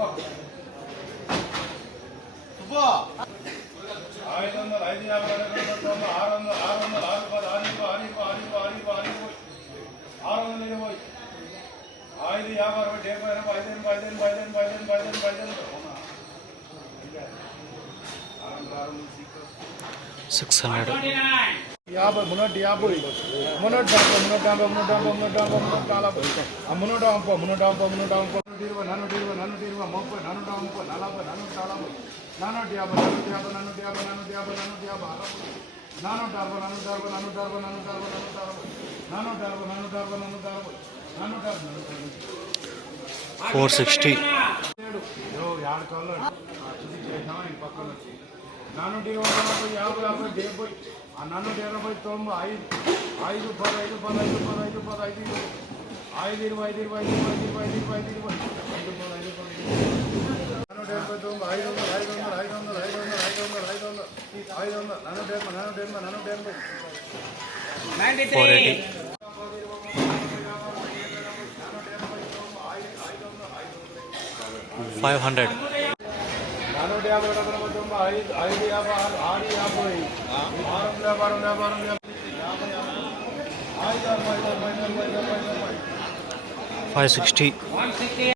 యాభై మున్నూట యాభై మున్నూట డెబ్బై మున్నూట డెబ్బై మున్నూట డెబ్బై మున్నూట నలభై మున్నూట ముప్పై మున్నూట ముప్పై మున్నూట ముప్పై నన్నూట ఇరవై నన్నూట ఇరవై ముప్పై నన్నూట ముప్పై నలభై నన్నూట నలభై నానూట యాభై నానూట యాభై నానూట యాభై నానూట యాభై నానూట యాభై నానూట అరవై నానూట అరవై నానూట అరవై నానూట అరవై నానూట అరవై నానూట అరవై నానూట అరవై నానూట అరవై నానూట అరవై 460 పక్కన నానూట ఇరవై నలభై యాభై యాభై డెబ్బై నానూట ఎనభై తొంభై ఐదు ఐదు పదహైదు పదహైదు పదహైదు పదహైదు ఐదు ఇరవై ఐదు ఇరవై ఐదు ఇరవై ఐదు ఇరవై ఐదు ఇరవై ఐదు ఐదు పదహైదు నానూట ఎనభై తొంభై 500 500 500 500 500 500 500 నానూట ఎనభై నానూట ఎనభై నానూట ఎనభై 480 500 నానూట యాభై తొంభై ఐదు యాభై ఆరు యాభై ఆరు వ్యాపారం వ్యాపారం560